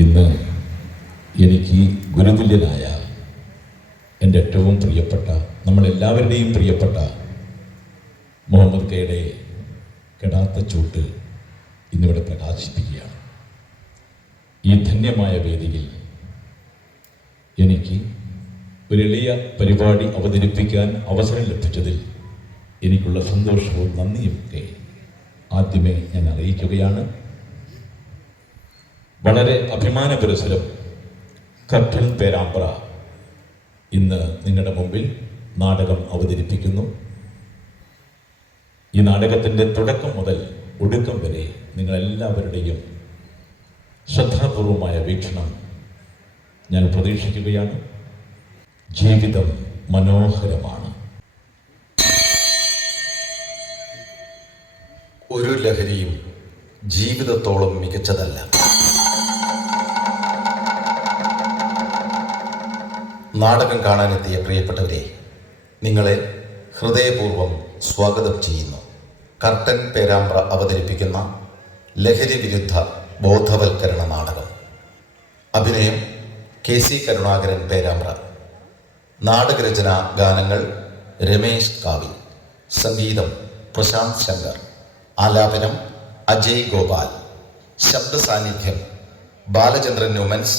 ഇന്ന് എനിക്ക് ഗുരുതുല്യനായ എൻ്റെ ഏറ്റവും പ്രിയപ്പെട്ട, നമ്മളെല്ലാവരുടെയും പ്രിയപ്പെട്ട മുഹമ്മദ് കയുടെ കെടാത്ത ചൂട്ട് ഇന്നിവിടെ പ്രകാശിപ്പിക്കുകയാണ്. ഈ ധന്യമായ വേദിയിൽ എനിക്ക് ഒരു എളിയ പരിപാടി അവതരിപ്പിക്കാൻ അവസരം ലഭിച്ചതിൽ എനിക്കുള്ള സന്തോഷവും നന്ദിയും ഒക്കെ ആദ്യമേ ഞാൻ അറിയിക്കുകയാണ്. വളരെ അഭിമാനപുരസരം കർട്ടൻ പേരാമ്പ്ര ഇന്ന് നിങ്ങളുടെ മുമ്പിൽ നാടകം അവതരിപ്പിക്കുന്നു. ഈ നാടകത്തിൻ്റെ തുടക്കം മുതൽ ഒടുക്കം വരെ നിങ്ങളെല്ലാവരുടെയും ശ്രദ്ധാപൂർവമായ വീക്ഷണം ഞാൻ പ്രതീക്ഷിക്കുകയാണ്. ജീവിതം മനോഹരമാണ്. ഒരു ലഹരിയും ജീവിതത്തോളം മികച്ചതല്ല. നാടകം കാണാനെത്തിയ പ്രിയപ്പെട്ടവരെ, നിങ്ങളെ ഹൃദയപൂർവ്വം സ്വാഗതം ചെയ്യുന്നു. കർട്ടൻ പേരാമ്പ്ര അവതരിപ്പിക്കുന്ന ലഹരി വിരുദ്ധ ബോധവൽക്കരണ നാടകം. അഭിനയം KC കരുണാകരൻ പേരാമ്പ്ര. നാടകരചന ഗാനങ്ങൾ രമേശ് കാവി. സംഗീതം പ്രശാന്ത് ശങ്കർ. ആലാപനം അജയ് ഗോപാൽ. ശബ്ദ സാന്നിധ്യം Balachandran Newmans,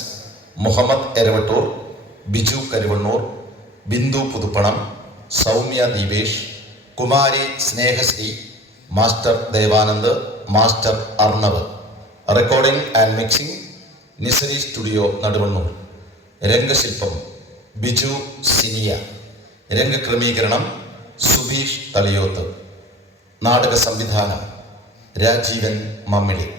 Muhammad Eravattur, Biju Karuvannur, Bindu Puthuppanam, Soumya Deepesh, Kumari Snehasree, master Devanand, master Arnav. Recording and mixing Nisari studio Naduvannur. രംഗശില്പം ബിജു സിനിയ. രംഗക്രമീകരണം സുബീഷ് തളിയോത്ത്. നാടക സംവിധാനം രാജീവൻ മമ്മിളി.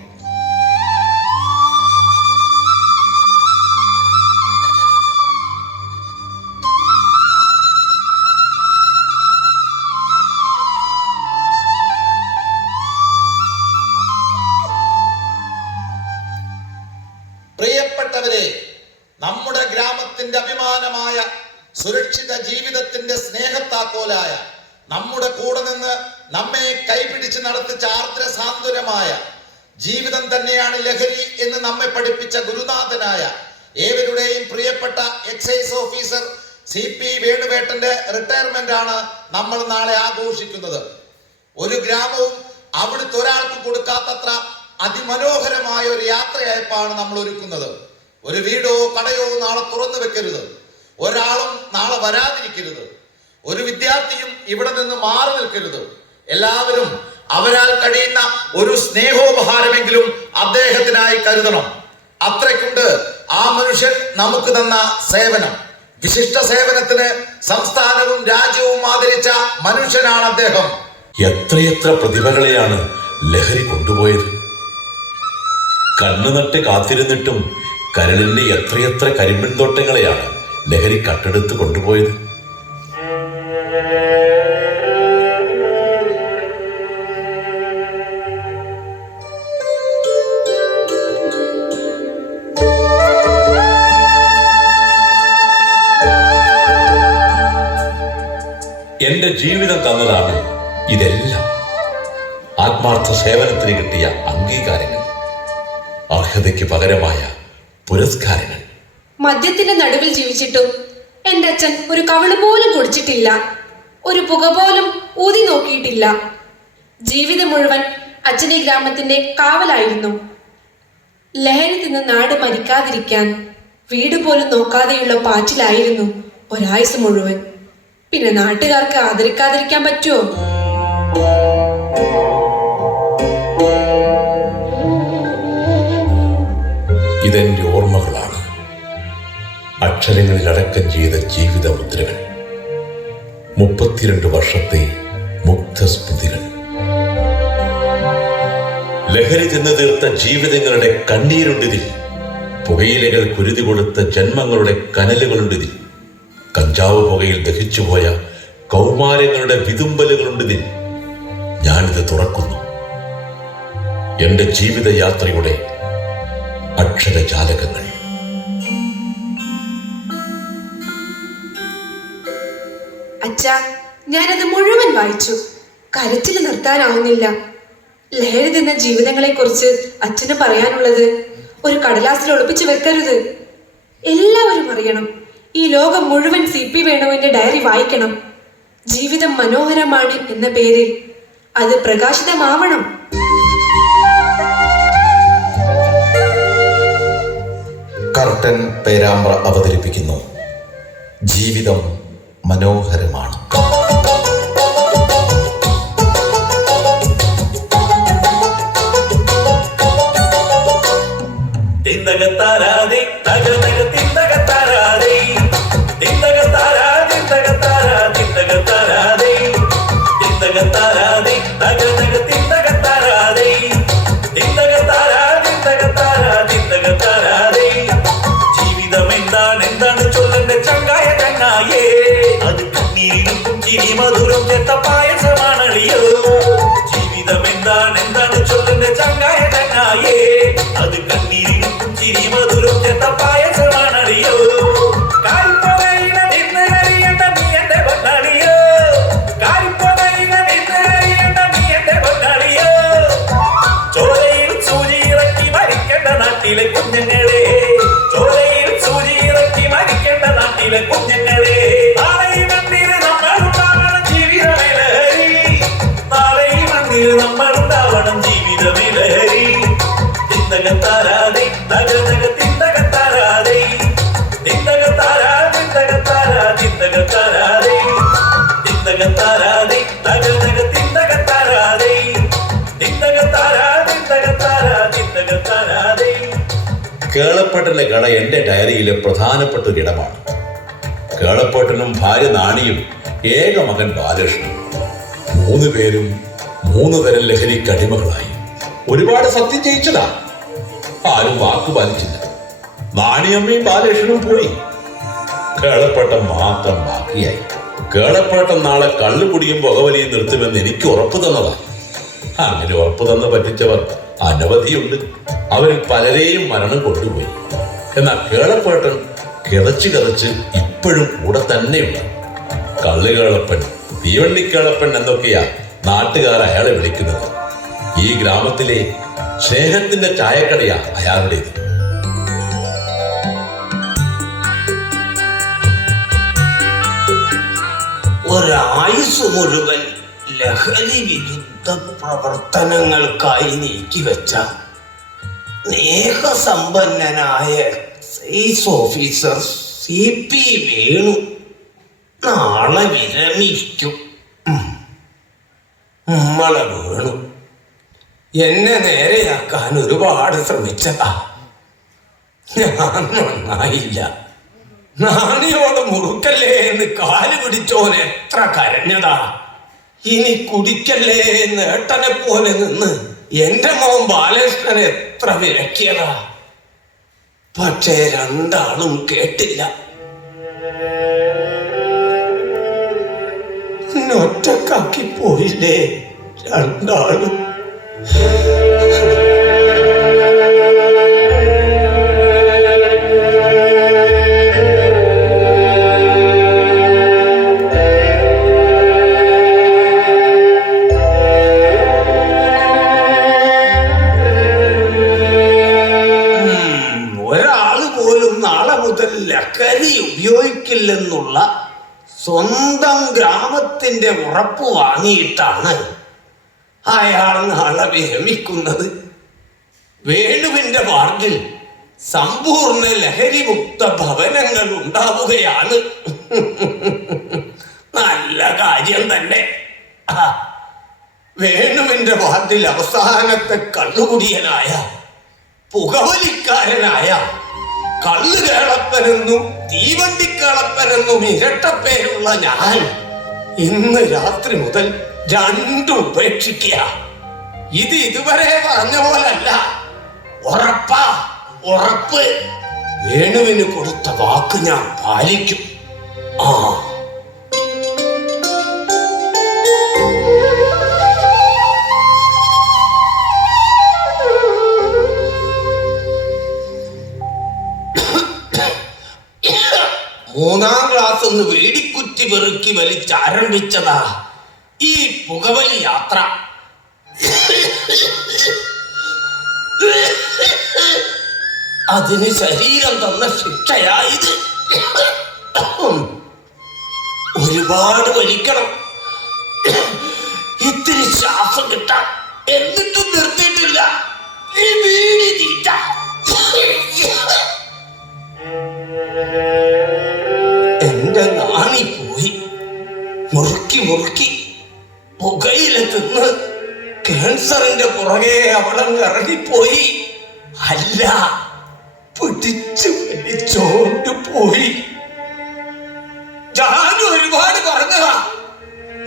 പ്രിയപ്പെട്ടവരെ, നമ്മുടെ ഗ്രാമത്തിന്റെ അഭിമാനമായ സുരക്ഷിത ജീവിതത്തിന്റെ സ്നേഹത്താക്കോലായ, നമ്മുടെ കൂടെ നിന്ന് നമ്മെ കൈപിടിച്ച് നടത്തിച്ച ആർദ്രസാന്ത്വനമായ ജീവിതം തന്നെയാണ് ലഹരി എന്ന് നമ്മെ പഠിപ്പിച്ച ഗുരുനാഥനായ ഏവരുടെയും പ്രിയപ്പെട്ട എക്സൈസ് ഓഫീസർ CP വേണുവേട്ടന്റെ റിട്ടയർമെന്റ് ആണ് നമ്മൾ നാളെ ആഘോഷിക്കുന്നത്. ഒരു ഗ്രാമവും അവിടുത്തെ ഒരാൾക്ക് കൊടുക്കാത്തത്ര അതിമനോഹരമായ ഒരു യാത്രയയപ്പാണ് നമ്മൾ ഒരുക്കുന്നത്. ഒരു വീടോ കടയോ നാളെ തുറന്നു വെക്കരുത്. ഒരാളും നാളെ വരാതിരിക്കരുത്. ഒരു വിദ്യാർത്ഥിയും ഇവിടെ നിന്ന് മാറി നിൽക്കരുത്. എല്ലാവരും അവരാൽ കഴിയുന്ന ഒരു സ്നേഹോപഹാരമെങ്കിലും അദ്ദേഹത്തിനായി കരുതണം. അത്രയ്ക്കുണ്ട് ആ മനുഷ്യൻ നമുക്ക് തന്ന സേവനം. വിശിഷ്ട സേവനത്തിന് സംസ്ഥാനവും രാജ്യവും ആദരിച്ച മനുഷ്യനാണ് അദ്ദേഹം. എത്രയെത്ര പ്രതിഭകളെയാണ് ലഹരി കൊണ്ടുപോയത്. കണ്ണുനട്ട് കാത്തിരുന്നിട്ടും കരളിന്റെ എത്രയെത്ര കരിമ്പിൻ തോട്ടങ്ങളെയാണ് ലഹരി കട്ടെടുത്ത് കൊണ്ടുപോയത്. എന്റെ ജീവിതം തന്നതാണ് ഇതെല്ലാം. ആത്മാർത്ഥ സേവനത്തിന് കിട്ടിയ അംഗീകാരങ്ങൾ, അർഹതയ്ക്ക് പകരമായ പുരസ്കാരങ്ങൾ. മദ്യത്തിന്റെ നടുവിൽ ജീവിച്ചിട്ടും എന്റെ അച്ഛൻ ഒരു കവിള് പോലും കുടിച്ചിട്ടില്ല. ഒരു പുക പോലും ഊതി നോക്കിയിട്ടില്ല. ജീവിതം മുഴുവൻ അച്ഛൻ ഈ ഗ്രാമത്തിന്റെ കാവലായിരുന്നു. ലഹരി തിന്ന് നാട് മരിക്കാതിരിക്കാൻ വീട് പോലും നോക്കാതെയുള്ള പാച്ചിലായിരുന്നു ഒരായുസ് മുഴുവൻ. പിന്നെ നാട്ടുകാർക്ക് ആദരിക്കാതിരിക്കാൻ പറ്റുമോ? ഇതെന്റെ ഓർമ്മകളാണ്. അക്ഷരങ്ങളിൽ അടക്കം ചെയ്ത ജീവിത മുദ്രകൾ. 32 വർഷത്തെ മുഗ്ധസ്മൃതികൾ. ലഹരി തിന്നു തീർത്ത ജീവിതങ്ങളുടെ കണ്ണീരുണ്ടിതിൽ. പുകയിലകൾ കുരുതി കൊടുത്ത ജന്മങ്ങളുടെ കനലുകളുണ്ടിതിൽ. കഞ്ചാവ് പുകയിൽ ദഹിച്ചുപോയ കൗമാരങ്ങളുടെ വിതുമ്പലുകളുണ്ടിതിൽ. ഞാനിത് തുറക്കുന്നു. എന്റെ ജീവിതയാത്രയുടെ അക്ഷരജാലകങ്ങൾ. അച്ഛാ, ഞാനത് മുഴുവൻ വായിച്ചു. കരച്ചിൽ നിർത്താനാവുന്നില്ല. ലഹരി തിന്ന ജീവിതങ്ങളെ കുറിച്ച് അച്ഛന് പറയാനുള്ളത് ഒരു കടലാസിൽ ഒളിപ്പിച്ചു വെക്കരുത്. എല്ലാവരും അറിയണം. ഈ ലോകം മുഴുവൻ CP വേണുവിന്റെ ഡയറി വായിക്കണം. ജീവിതം മനോഹരമാണ് എന്ന പേരിൽ അത് പ്രകാശിതമാവണം. കർട്ടൻ പേരാമ്പ്ര അവതരിപ്പിക്കുന്നു ജീവിതം മനോഹരമാണ്. തിന്തകത്താരാതെ തകതക തിന്തകത്താരാതെ തിന്തകത്താരാതെ തകതാരാ തിന്തകത്താരാതെ തിന്തകത്താരാതെ തകതക തിന്തകത്താരാതെ തിന്തകത്താരാതെ തകതാരാ തിന്തകത്താരാതെ ജീവിതം എന്താണ് ചൊല്ലന്റെ ചങ്കായ ചങ്ങായേ അത് കണ്ണീരും ചിരി മധുരം ചേർത്ത പായസമാണളിയോ. ജീവിതം എന്താണ് ചൊല്ലന്റെ ചങ്കായ ചങ്ങായേ അത് കണ്ണീരും ചിരി മധുരം ചേർത്ത പായസമാണളിയോ. കാൽപ്പറയില നിന്ന് കഴിയേണ്ട നീ എന്റെ പൊന്നാളിയോ. കാൽപ്പറയില നിന്ന് കഴിയേണ്ട നീ എന്റെ പൊന്നാളിയോ. ചോരയിൽ സൂചി ഇറക്കി മരിക്കേണ്ട നാട്ടിലെ കുഞ്ഞുങ്ങളെ. ചോരയിൽ സൂചി ഇറക്കി മരിക്കേണ്ട നാട്ടിലെ കുഞ്ഞുങ്ങളെ. നാളെ ഈ മണ്ണിൽ നമ്മളുണ്ടാവണം ജീവിതമേലഹരി. നാളെ ഈ മണ്ണിൽ നമ്മളുണ്ടാവണം ജീവിതമേലഹരി. തിന്തകത്താരാതെ തകതക തിന്തകത്താരാതെ തിന്തകത്താരാ തിന്തകത്താരാ തിന്തകത്താരാതെ തിന്തകത്താരാതെ തകതക തിന്തകത്താരാതെ തിന്തകത്താരാ തിന്തകത്താരാ തിന്തകത്താരാതെ. കേളപ്പേട്ടന്റെ കട എൻ്റെ ഡയറിയിലെ പ്രധാനപ്പെട്ട ഒരിടമാണ്. കേളപ്പേട്ടനും ഭാര്യ നാണിയും ഏക മകൻ ബാലകൃഷ്ണനും 3 പേരും 3 തരം ലഹരിക്ക് അടിമകളായി. ഒരുപാട് സത്യം ചെയ്യിച്ചതാ, ആരും വാക്ക് പാലിച്ചില്ല. നാണിയമ്മയും ബാലകൃഷ്ണനും പോയി, കേളപ്പേട്ടൻ മാത്രം ബാക്കിയായി. കേളപ്പേട്ടൻ നാളെ കള്ളുകുടിയും പുകവലിയും നിർത്തുമെന്ന് എനിക്ക് ഉറപ്പ് തന്നതാ. അങ്ങനെ ഉറപ്പ് തന്ന് പറ്റിച്ചവർ അനവധിയുണ്ട്. അവരിൽ പലരെയും മരണം കൊണ്ടുപോയി. എന്നാൽ കേളപ്പേട്ടൻ കിതച്ച് ഇപ്പോഴും കൂടെ തന്നെയുണ്ട്. കള്ളുകേളപ്പൻ, തീവണ്ടിക്കേളപ്പൻ എന്നൊക്കെയാ നാട്ടുകാർ അയാളെ വിളിക്കുന്നത്. ഈ ഗ്രാമത്തിലെ സ്നേഹത്തിന്റെ ചായക്കടയാ അയാളുടേത്. ഒരായുസ് മുഴുവൻ ലഹരി വിരുദ്ധ പ്രവർത്തനങ്ങൾക്കായി നീക്കിവെച്ച സ്നേഹസമ്പന്നനായ എക്സൈസ് ഓഫീസർ CP വേണു നാളെ വിരമിക്കും. നമ്മളെ വേണു എന്നെ നേരെയാക്കാൻ ഒരുപാട് ശ്രമിച്ചതാ. ഞാൻ നന്നായില്ല. നാണിയോട് മുറുക്കല്ലേ എന്ന് കാല് പിടിച്ചോൻ എത്ര കരഞ്ഞതാ. ഇനി കുടിക്കല്ലേ എന്ന് ഏട്ടനെ പോലെ നിന്ന് എന്റെ മോൻ ബാലകൃഷ്ണൻ എത്ര വിലക്കിയതാ. പക്ഷേ രണ്ടാളും കേട്ടില്ല. ഒറ്റക്കാക്കി പോയില്ലേ രണ്ടാളും. ലഹരി ഉപയോഗിക്കില്ലെന്നുള്ള സ്വന്തം ഗ്രാമത്തിന്റെ ഉറപ്പ് വാങ്ങിയിട്ടാണ് അയാൾ നാളെ വിരമിക്കുന്നത്. വേണുവിന്റെ വാർഡിൽ സമ്പൂർണ്ണ ലഹരിമുക്ത ഭവനങ്ങൾ ഉണ്ടാവുകയാണ്. നല്ല കാര്യം തന്നെ. വേണുവിന്റെ വാർഡിൽ അവസാനത്തെ കള്ളുകുടിയനായ പുകവലിക്കാരനായ കള്ളുകേളപ്പനെന്നും തീവണ്ടിക്കേളപ്പനെന്നും ഇരട്ടപ്പേരുള്ള ഞാൻ ഇന്ന് രാത്രി മുതൽ രണ്ടും ഉപേക്ഷിക്കുക. ഇത് ഇതുവരെ പറഞ്ഞ പോലല്ല, ഉറപ്പാ, ഉറപ്പ്. വേണുവിന് കൊടുത്ത വാക്ക് ഞാൻ പാലിക്കും. ആ മൂന്നാം ക്ലാസ് ഒന്ന് വേടിക്കുറ്റി വെറുക്കി വലിച്ചാരംഭിച്ചതാ ഈ പുകവലി യാത്ര. അതിന് ശരീരം തന്ന ശിക്ഷയായത്. ഒരുപാട് വലിക്കണം, ഇത്തിരി ശ്വാസം കിട്ടാൻ. എന്നിട്ടും നിർത്തിയിട്ടില്ല ഈ വീടി തീറ്റ. എന്റെ നാണി പോയി. മുറുക്കി മുറുക്കി പുകയില തിന്ന് ക്യാൻസറിന്റെ പുറകെ അവളങ്ങ് ഇറങ്ങിപ്പോയി. അല്ല, പിടിച്ചു വലിച്ചോണ്ട് പോയി. ഞാൻ ഒരുപാട് പറഞ്ഞതാ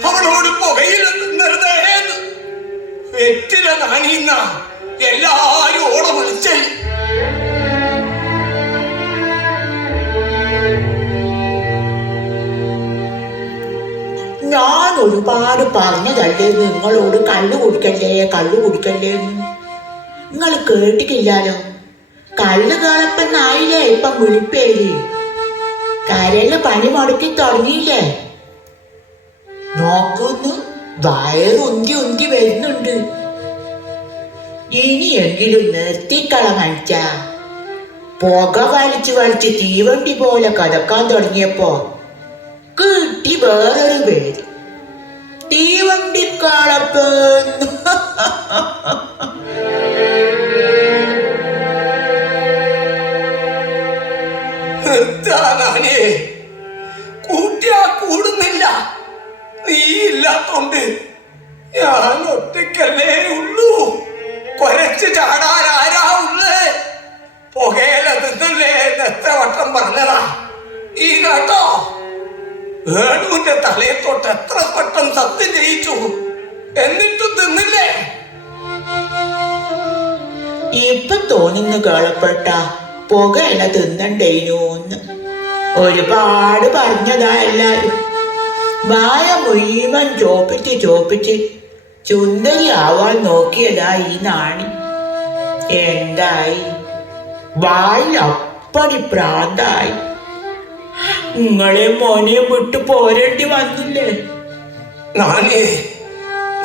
അവളോട് പുകയില തിന്നരുതേന്ന്. വെറ്റില നാണിയുന്ന എല്ലാരും ഓളെ വിളിച്ചേ. ഞാൻ ഒരുപാട് പറഞ്ഞതല്ലേ നിങ്ങളോട് കള്ളു കുടിക്കല്ലേ എന്ന്. നിങ്ങൾ കേട്ടിട്ടില്ലാലോ. കള്ളു കാളപ്പെന്നായില്ലേ ഇപ്പം വിളിപ്പേര്. കരയില് പണി മുടക്കി തുടങ്ങിയില്ലേ. നോക്കുന്നു, വയറുന്തി ഉന്തി വരുന്നുണ്ട്. ഇനിയെങ്കിലും നിർത്തിക്കള മനുഷ്യ. പുക വലിച്ച് തീവണ്ടി പോലെ കതക്കാൻ തുടങ്ങിയപ്പോ കിട്ടി വേറൊരു പേര്, തീവണ്ടിക്കാളപ്പൻ. നിർത്താനേ, കൂട്ടിയാ കൂടുന്നില്ല. നീ ഇല്ലാത്തോണ്ട് ഞാൻ ഒറ്റയ്ക്കല്ലേ ഉള്ളൂ. കൊരച്ച് ചാടാൻ ആരാ ഉള്ളേ? പുകയില തിന്നല്ലേ എത്ര വട്ടം പറഞ്ഞതാ. ഈ കേട്ടോ, വേണുവിന്റെ തലയെ തൊട്ട് എത്ര വട്ടം സത്യം ജയിച്ചു, എന്നിട്ടും തിന്നില്ലേ? ഇപ്പൊ തോന്നുന്നു കേളപ്പെട്ട പുകയില തിന്നണ്ടേനൂന്ന്. ഒരുപാട് പറഞ്ഞതാ എല്ലാരും. വായ മുഴുവൻ ചോപ്പിച്ച് ചുന്ദരി ആവാൻ നോക്കിയതാ ഈ നാണി. എന്തായി? വായിൽ അപ്പടി പ്രാന്തായി. നിങ്ങളെ മോനെ വിട്ടു പോരേണ്ടി വന്നില്ലേ? നാണേ,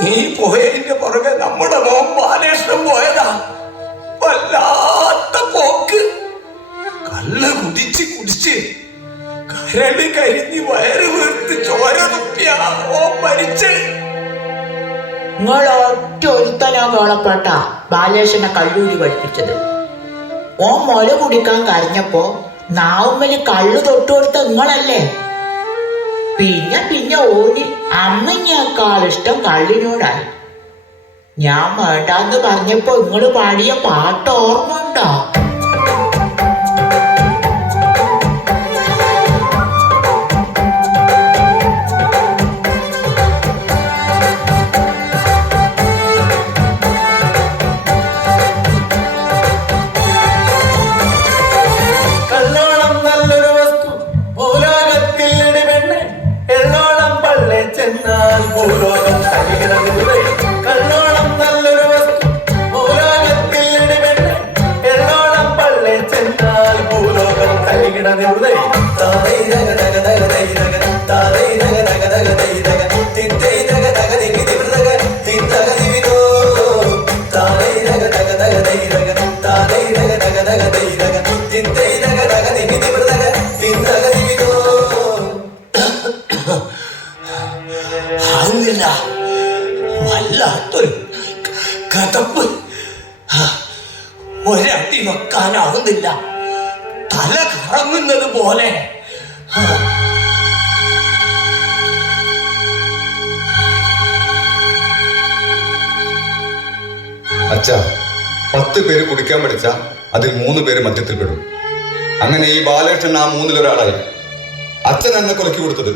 നീ പോയതിന്റെ പുറകെ നമ്മുടെ മോൻ ബാലകൃഷ്ണൻ പോയതാ. വല്ലാത്ത പോക്ക്. കള്ള് കുടിച്ച് കരട് കരിഞ്ഞ് വയറ് വീർത്ത് ചോര തുപ്പിയാ ഓ മരിച്ച്. നിങ്ങളൊറ്റ ഒരുത്തനാ കേളപ്പെട്ട ബാലേഷനെ കല്ലൂരി പഠിപ്പിച്ചത്. ഓ മുല കുടിക്കാൻ കരഞ്ഞപ്പോ നാവുമ്മല് കള്ളു തൊട്ടുകൊടുത്ത നിങ്ങളല്ലേ. പിന്നെ ഓടി അമ്മഞ്ഞേക്കാൾ ഇഷ്ടം കള്ളിനോടായി. ഞാൻ വേണ്ടാന്ന് പറഞ്ഞപ്പോ നിങ്ങള് പാടിയ പാട്ട് ഓർമ്മ ഉണ്ടോ? വല്ലാത്തൊരു കഥപ്പ്. ഒരടി വെക്കാനാവുന്നില്ല, തല കറങ്ങുന്നത് പോലെ. അച്ഛാ, 10 പേര് കുടിക്കാൻ പഠിച്ച അതിൽ 3 പേര് മദ്യത്തിൽ പെടും. അങ്ങനെ ഈ ബാലകൃഷ്ണൻ ആ 3-ൽ അച്ഛൻ എന്നെ കൊലക്കി കൊടുത്തത്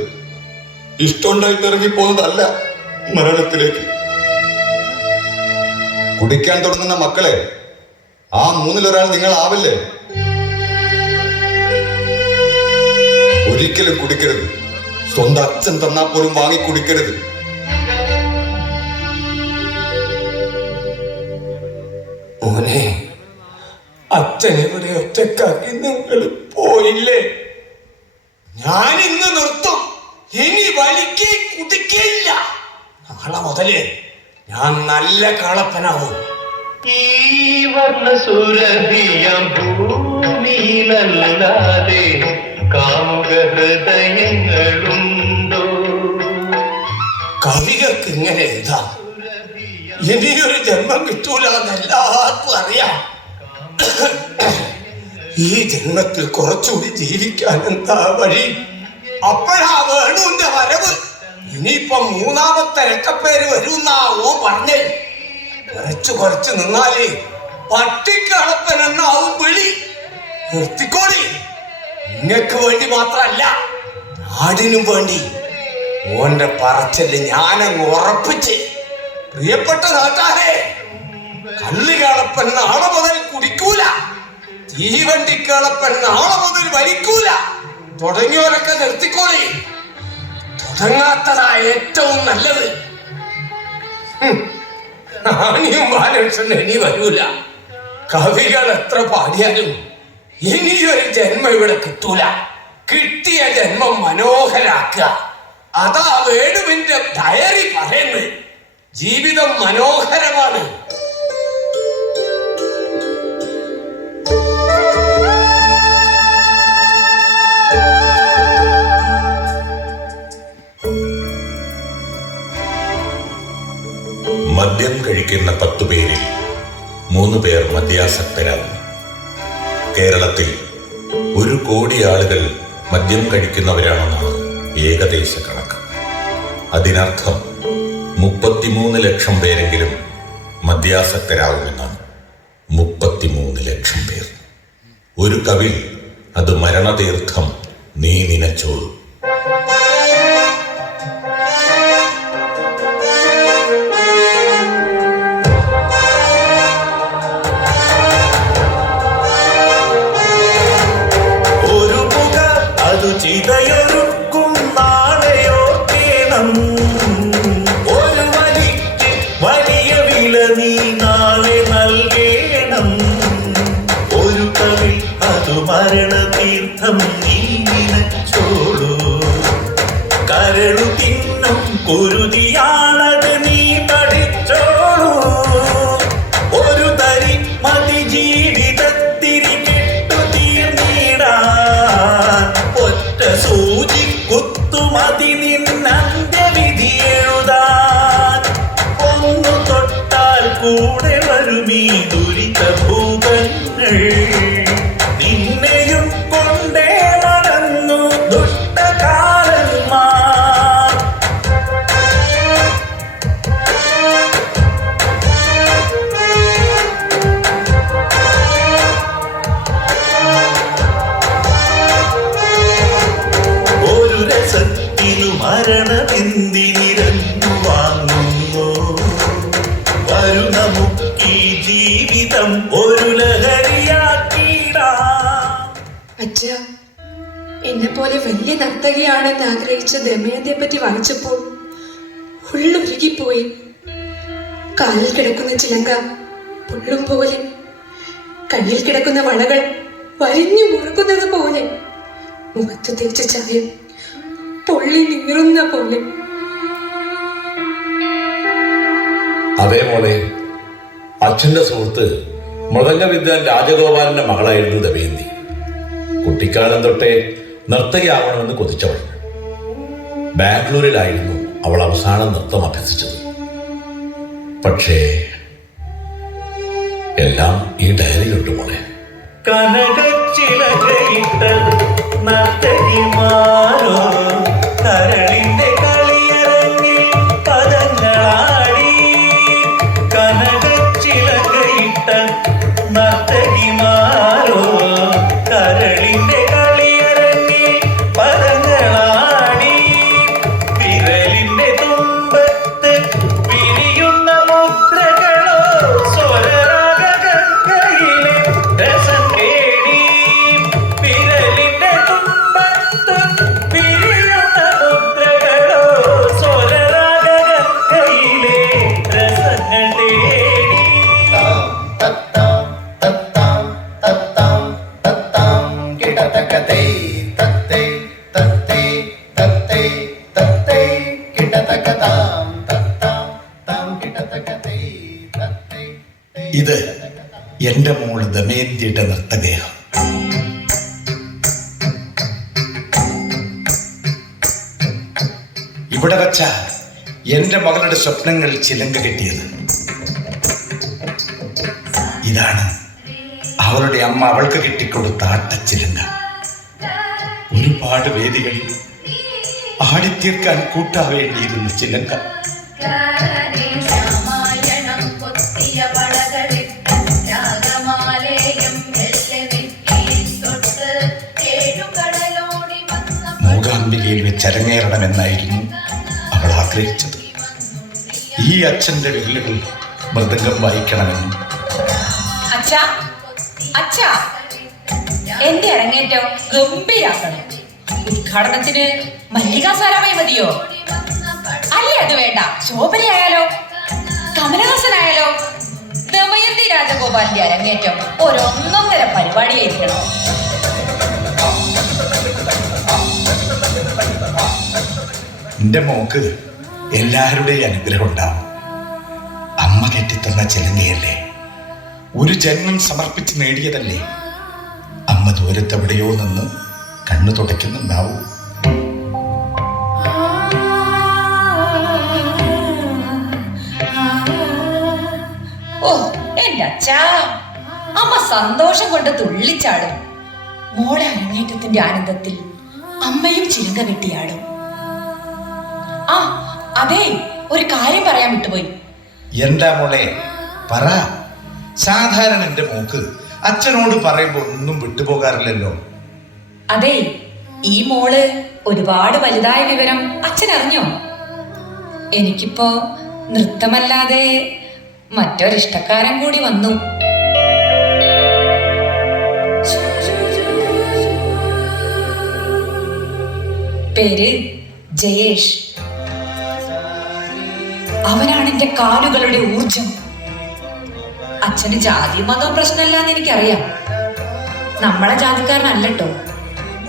ഇഷ്ടമുണ്ടായിട്ട് ഇറങ്ങിപ്പോകുന്നതല്ല, മരണത്തിലേക്ക്. കുടിക്കാൻ തുടങ്ങുന്ന മക്കളെ ആ 3-ൽ നിങ്ങളാവില്ലേ? ഒരിക്കലും കുടിക്കരുത്. സ്വന്തം അച്ഛൻ തന്നാൽ പോലും വാങ്ങി കുടിക്കരുത്. മോനെ, അച്ഛനെവിടെ ഒറ്റക്കാക്കി നിങ്ങൾ പോയില്ലേ? ഞാൻ ഇന്ന് നിർത്തും. ഇനി വലിക്കേ കുടിക്കേയില്ല. നാളെ മുതല് ഞാൻ നല്ല കളപ്പനാവും. ഈ വർണ്ണ സുരഭിയം ഉള്ളിലല്ലാതെ കാമുക ഹൃദയങ്ങളുണ്ടോ? കവികൾക്ക് ഇങ്ങനെ എഴുതാം, ഇനിയൊരു ജന്മം കിട്ടൂല എന്നെല്ലാവർക്കും അറിയാം. ഈ ജന്മത്തിൽ കുറച്ചുകൂടി ജീവിക്കാൻ എന്താ വഴി? അപ്പോഴാ വേണുവിന്റെ വരവ്. ഇനിയിപ്പം മൂന്നാമത്തെ രക്കപ്പേര് വരുന്നാവോ പറഞ്ഞേ. കുറച്ച് നിന്നാലേ പട്ടിക്കളപ്പൻ എന്നാവും വിളി. നിർത്തിക്കോടി. നിങ്ങക്ക് വേണ്ടി മാത്രല്ല, നാടിനും വേണ്ടി. ഓന്റെ പറച്ചല് ഞാനങ്ങ് ഉറപ്പിച്ച്. പ്രിയപ്പെട്ട നാട്ടാരെ, കള്ളികളപ്പൻ നാളെ മുതൽ കുടിക്കൂല, തീവണ്ടിക്കളപ്പൻ നാളെ മുതൽ വലിക്കൂല. തുടങ്ങിയവരൊക്കെ നിർത്തിക്കോളി. തുടങ്ങാത്തതാ ഏറ്റവും നല്ലത്. ആനിയും ബാലകൃഷ്ണൻ ഇനി വരൂല. കവികൾ എത്ര പാടിയാലും ഇനിയൊരു ജന്മം ഇവിടെ കിട്ടൂല. കിട്ടിയ ജന്മം മനോഹരാക്കുക. അതാ വേണുവിന്റെ ഡയറി പറയുന്നത്. ജീവിതം മനോഹരമാണ്. മദ്യം കഴിക്കുന്ന 10 പേരിൽ 3 പേർ മദ്യാസക്തരാകുന്നു. കേരളത്തിൽ 1 കോടി ആളുകൾ മദ്യം കഴിക്കുന്നവരാണെന്നാണ് ഏകദേശ കണക്ക്. അതിനർത്ഥം 33 ലക്ഷം പേരെങ്കിലും മദ്യാസക്തരാകുമെന്നാണ്. 33 ലക്ഷം പേർ. ഒരു കവിൾ അത് മരണതീർത്ഥം നീ നിനച്ചോളൂ. ചിതയൊരുക്കും നാളെയോർക്കേണം. ഒരു വലിക്ക് വലിയ വില നീ നാളെ നൽകേണം. ഒരു കവിൾ അത് മരണതീർത്ഥം നീ നിനച്ചോളൂ. കരളു തിന്നും കുരുതിയാണത് നീ പഠിച്ചോളൂ. ഒരു തരി മതി ജീവിതത്തിരി കെട്ടു തീർന്നിടാൻ. സൂചി കുത്തുമതി നിന്നന്ത്യവിധി എഴുതാൻ. ഒന്നു തൊട്ടാൽ കൂടെ വരുമീ ദുരിത ഭൂതങ്ങൾ. നിന്നെയും കൊണ്ടേ മടങ്ങു ദുഷ്ടകാലന്മാർ. മരണമെന്തിനിരന്നു വാങ്ങുന്നു. വരുണമുക്കി ജീവിതം ഒരു ലഹരിയാക്കിടാം. അച്ഛ, എന്നെ പോലെ വലിയ നർത്തകിയാണെന്ന് ആഗ്രഹിച്ച ദമയന്തിയെ പറ്റി വായിച്ചപ്പോൾ ഉള്ളൊരുകിപ്പോയി. കാലിൽ കിടക്കുന്ന ചിലങ്ക പൊള്ളും പോലെ, കണ്ണിൽ കിടക്കുന്ന വളകൾ വരിഞ്ഞു മുറുക്കുന്നത് പോലെ, മുഖത്ത് തേച്ച ചായം പൊള്ളി നീറുന്ന പോലെ. അതേ മോളെ, അച്ഛൻ്റെ സുഹൃത്ത് മൃദംഗവിദ്വാൻ രാജഗോപാലന്റെ മകളായിരുന്നു ദമയന്തി. കുട്ടിക്കാലം തൊട്ടേ നർത്തകിയാവണമെന്ന് കൊതിച്ചവൾ. ബാംഗ്ലൂരിലായിരുന്നു അവൾ അവസാനം നൃത്തം അഭ്യസിച്ചത്. പക്ഷേ എല്ലാം ഈ ഡയറിയിലുണ്ട് മോളെ. കനകച്ചിലകയിട്ടത് നർത്തകിമാരോ കരളിന്റെ കളിയരങ്ങിൽ പദങ്ങളാടി. കനകച്ചിലകയിട്ട നർത്തകിമാരോ കരളിന്റെ കളിയരങ്ങിൽ പദങ്ങളാടി. വിരലിന്റെ തുമ്പത്ത് വിരിയുന്ന മുദ്രകളോ സ്വരരാഗഗംഗയിലെ രസം കേടി. വിരലിന്റെ തുമ്പത്ത് വിരിയുന്ന മുദ്രകളോ സ്വരരാഗഗംഗയിലെ രസങ്ങൾ തേടി. ഇത് എന്റെ മോള് ദമയന്തിയുടെ നർത്തകയാണ്. ഇവിടെ വച്ച എന്റെ മകളുടെ സ്വപ്നങ്ങൾ ചിലങ്ക കെട്ടിയത്. ഇതാണ് അവളുടെ അമ്മ അവൾക്ക് കെട്ടിക്കൊടുത്ത ആട്ടച്ചിലങ്ക. ഒരുപാട് വേദികളിൽ ആടിത്തീർക്കാൻ കൂട്ടാവേണ്ടിയിരുന്ന ചിലങ്ക. മൂകാംബികയിൽ വെച്ച് അരങ്ങേറണമെന്നായിരുന്നു അവൾ ആഗ്രഹിച്ചത്. ഈ അച്ഛന്റെ വിരലുകൾ മൃദംഗം വായിക്കണമെന്നും. അച്ഛാ അച്ഛാ, എന്റെ അരങ്ങേറ്റം ഗംഭീരാക്കണം. ഉദ്ഘാടനത്തിന് മല്ലികാ സാരാഭായി മതിയോ? അല്ലേ അത് വേണ്ട, ശോഭനയായാലോ, കമലഹാസനായാലോ? ദമയന്തി രാജഗോപാലിന്റെ അരങ്ങേറ്റം ഒരൊന്നൊന്നര പരിപാടിയായിരിക്കണം. എന്റെ മോക്ക് എല്ലാവരുടെയും അനുഗ്രഹം ഉണ്ടാവും. അമ്മ കെട്ടിത്തന്ന ചിലങ്കയല്ലേ, ഒരു ജന്മം സമർപ്പിച്ച് നേടിയതല്ലേ. അമ്മ ദൂരത്തെവിടെയോ നിന്ന് കണ്ണു തുടയ്ക്കുന്നുണ്ടാവും. ഓ എന്റെ അച്ഛാ, അമ്മ സന്തോഷം കൊണ്ട് തുള്ളിച്ചാടും. മോളെ അരങ്ങേറ്റത്തിന്റെ ആനന്ദത്തിൽ അമ്മയും ചിലങ്ക കെട്ടിയാടും. ആ അതെ, ഒരു കാര്യം പറയാൻ വിട്ടുപോയി. എന്താ മോളെ, പറ. സാധാരണ എന്റെ മോക്ക് അച്ഛനോട് പറയുമ്പോ ഒന്നും വിട്ടുപോകാറില്ലല്ലോ. അതെ, ഈ മോള് ഒരുപാട് വലുതായ വിവരം അച്ഛൻ അറിഞ്ഞോ? എനിക്കിപ്പോ നൃത്തമല്ലാതെ മറ്റൊരിഷ്ടക്കാരൻ കൂടി വന്നു. പേര് ജയേഷ്. അവനാണ് എന്റെ കാലുകളുടെ ഊർജം. അച്ഛന് ജാതി മതവും പ്രശ്നമല്ലാന്ന് എനിക്കറിയാം. നമ്മളെ ജാതിക്കാരനല്ലോ,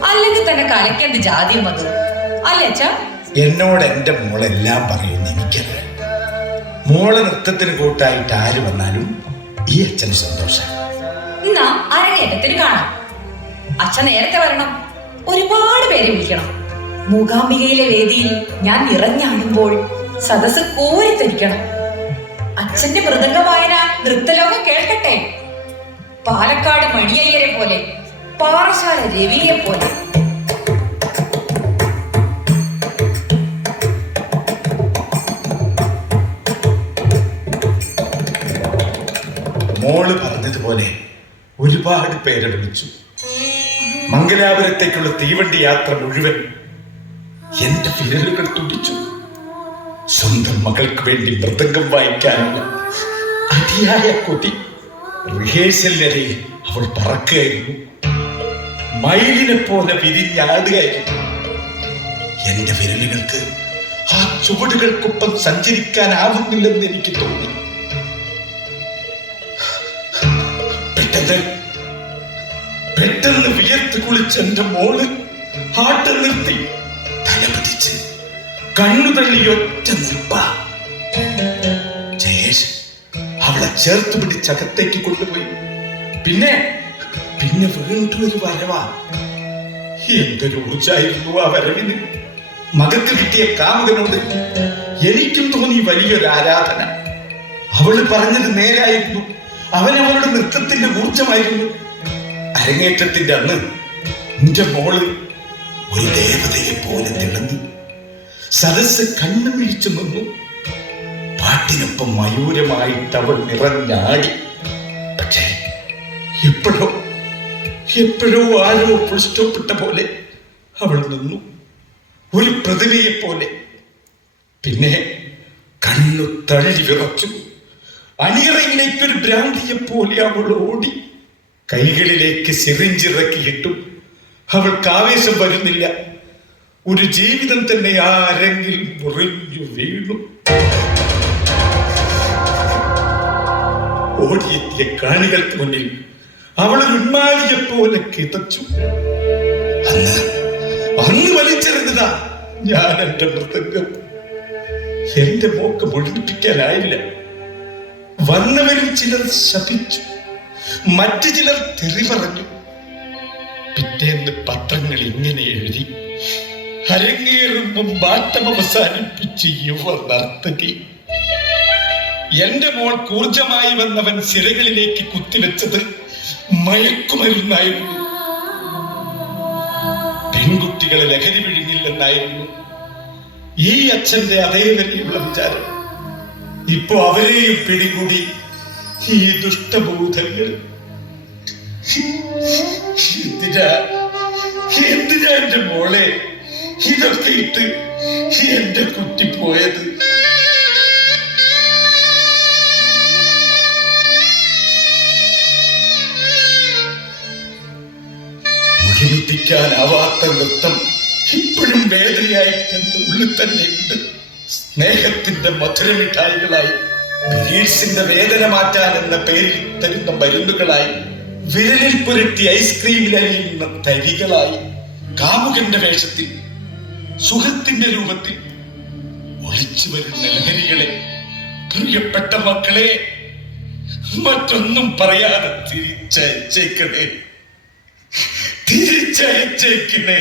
അല്ലെങ്കിൽ തന്നെ കലക്കേണ്ട ജാതിയും മതവും അല്ലേ അച്ഛാ? എന്നോട് എന്റെ മോളെല്ലാം പറയുമെന്ന് എനിക്കറിയാം. മോളെ നൃത്തത്തിന് കൂട്ടായിട്ട് ആര് വന്നാലും ഈ അച്ഛന് സന്തോഷം. എന്നാ അരങ്ങേറ്റത്തിന് കാണാം. അച്ഛൻ നേരത്തെ വരണം, ഒരുപാട് പേരെ വിളിക്കണം. മൂകാംബികയിലെ വേദിയിൽ ഞാൻ നിറഞ്ഞാടുമ്പോൾ സദസ് കോരിത്തരിക്കണം. അച്ഛന്റെ മൃദംഗ വായന നൃത്തലോകം കേൾക്കട്ടെ. പാലക്കാട് മണിയയ്യരെ പോലെ, പാറശാല രവിയെ പോലെ. മോള് പറഞ്ഞതുപോലെ ഒരുപാട് പേരെ വിളിച്ചു. മംഗലാപുരത്തേക്കുള്ള തീവണ്ടി യാത്ര മുഴുവൻ എന്റെ വിരലുകൾ തുടിച്ചു. സ്വന്തം മകൾക്ക് വേണ്ടി മൃദംഗം വായിക്കാനുള്ള അതിയായ കൊതി. റിഹേഴ്സലിനിടയിൽ അവൾ പറക്കുകയായിരുന്നു, മയിലിനെ പോലെ വിരിഞ്ഞാടുകയായിരുന്നു. എന്റെ വിരലുകൾക്ക് ആ ചുവടുകൾക്കൊപ്പം സഞ്ചരിക്കാനാവുന്നില്ലെന്ന് എനിക്ക് തോന്നി. പെട്ടെന്ന് വിയർത്ത് കുളിച്ച് എന്റെ മോള് ആട്ടം നിർത്തി, തലപതിച്ച് കണ്ണു തള്ളി ഒറ്റ നിൽപ്പ. ജയേഷ് അവളെ ചേർത്ത് പിടിച്ചകത്തേക്ക് കൊണ്ടുപോയി. പിന്നെ വീണ്ടും ഒരു വരവാ. എന്തൊരു ഊർജായിരുന്നു ആ വരവിന്. മകൾക്ക് കിട്ടിയ കാമുകനോട് എനിക്കും തോന്നി വലിയൊരു ആരാധന. അവള് പറഞ്ഞത് നേരായിരുന്നു. അവനവളുടെ നൃത്തത്തിന്റെ ഊർജമായിരുന്നു. അരങ്ങേറ്റത്തിന്റെ അന്ന് എന്റെ മോള് ഒരു ദേവതയെ പോലെ തിളങ്ങി. സദസ് കണ്ണു മിഴിച്ചു നിന്നു. പാട്ടിനൊപ്പം മയൂരമായിട്ട് അവൾ നിറഞ്ഞാടി. പക്ഷേ എപ്പോഴോ ആരോ പുഷ്ടപ്പെട്ട പോലെ അവൾ നിന്നു, ഒരു പ്രതിമയെ പോലെ. പിന്നെ കണ്ണു തള്ളി വിറച്ചു. അണിയറയിലേക്കൊരു ഭ്രാന്തിയെ പോലെ അവൾ ഓടി. കൈകളിലേക്ക് സിറിഞ്ചിറക്കിയിട്ടും അവൾക്ക് ആവേശം വരുന്നില്ല. ഒരു ജീവിതം തന്നെ ആ അരങ്ങിൽ മുറിഞ്ഞു വീണു. ഓടിയെത്തിയ കാണികൾക്ക് മുന്നിൽ അവൾ ഉന്മാദിയെ പോലെ കിതച്ചു. അന്ന് വലിച്ചെറിഞ്ഞതാ ഞാൻ എന്റെ മൃദംഗം. എന്റെ മോക്ക് മുഴുമിപ്പിക്കാനായില്ല. വന്നവരും ചിലർ ശപിച്ചു, മറ്റു ചിലർ തെറി പറഞ്ഞു. പിറ്റേന്ന് പത്രങ്ങൾ ഇങ്ങനെ എഴുതി, അരങ്ങേറും മുമ്പാട്ടം അവസാനിപ്പിച്ച് യുവ നർത്തകി. എന്റെ മോൾ ഊർജമായി വന്നവൻ സിരകളിലേക്ക് കുത്തിവെച്ചത് മയക്കുമരുന്നായിരുന്നു. പെൺകുട്ടികളെ ലഹരി വിഴുങ്ങില്ലെന്നായിരുന്നു ഈ അച്ഛന്റെ അതേ വലിയുള്ള വിചാരം. ഇപ്പോ അവരെയും പിടികൂടി ഈ ദുഷ്ടബോധങ്ങൾ. എന്തിനാ എന്റെ മോളെ ഇതൊക്കെ ഇട്ട് എന്റെ കുട്ടി പോയത്? മുഴുമിപ്പിക്കാനാവാത്ത നൃത്തം ഇപ്പോഴും വേദനയായിട്ട് എന്റെ ഉള്ളിൽ തന്നെ ഉണ്ട്. സ്നേഹത്തിന്റെ മധുരമിഠായികളായി, പീരീഡ്സിന്റെ വേദന മാറ്റാൻ എന്ന പേരിൽ തരുന്ന മരുന്നുകളായി, വിരലിൽ പുരട്ടി ഐസ്ക്രീമിൽ അലിയുന്ന തരികളായി, കാമുകന്റെ വേഷത്തിൽ, സുഹൃത്തിന്റെ രൂപത്തിൽ ഒളിച്ചു വരുന്ന ലഹരികളെ പ്രിയപ്പെട്ട മക്കളെ മറ്റൊന്നും പറയാതെ തിരിച്ചയച്ചേക്കണേ, തിരിച്ചയച്ചേക്കണേ.